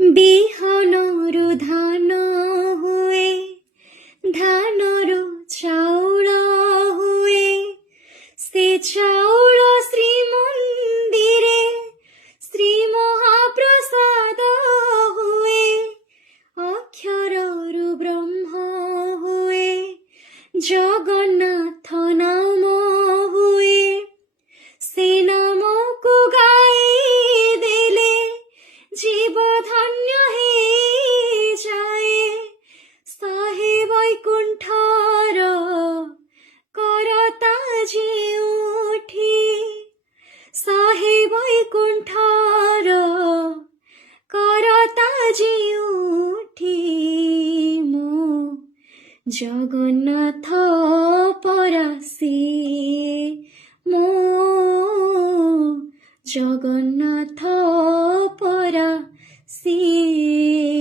ବିହନରୁ ଧାନ ହୁଏ, ଧାନରୁ ଚାଉଳ ହୁଏ, ସେ ଚାଉଳ ଶ୍ରୀମନ୍ଦିରେ ଶ୍ରୀ ମହାପ୍ରସାଦ ହୁଏ। ଅକ୍ଷରରୁ ବ୍ରହ୍ମ ହୁଏ, ଜଗନ୍ନାଥ ନାମ ହୁଏ। ସେ ନାମକୁ ଗାଇ ଦେଲେ জীব ধন্য ହେଇଯାଏ। ସାହେ ବୈକୁଣ୍ଠର କରତା ଯେଉଁଠି, ସାହେ ବୈକୁଣ୍ଠର କରତା ଯେଉଁଠି, ମୋ ଜଗନ୍ନାଥ ପରା ସିଏ, ମୋ ଜଗନ୍ନାଥ ପରା ସିଏ।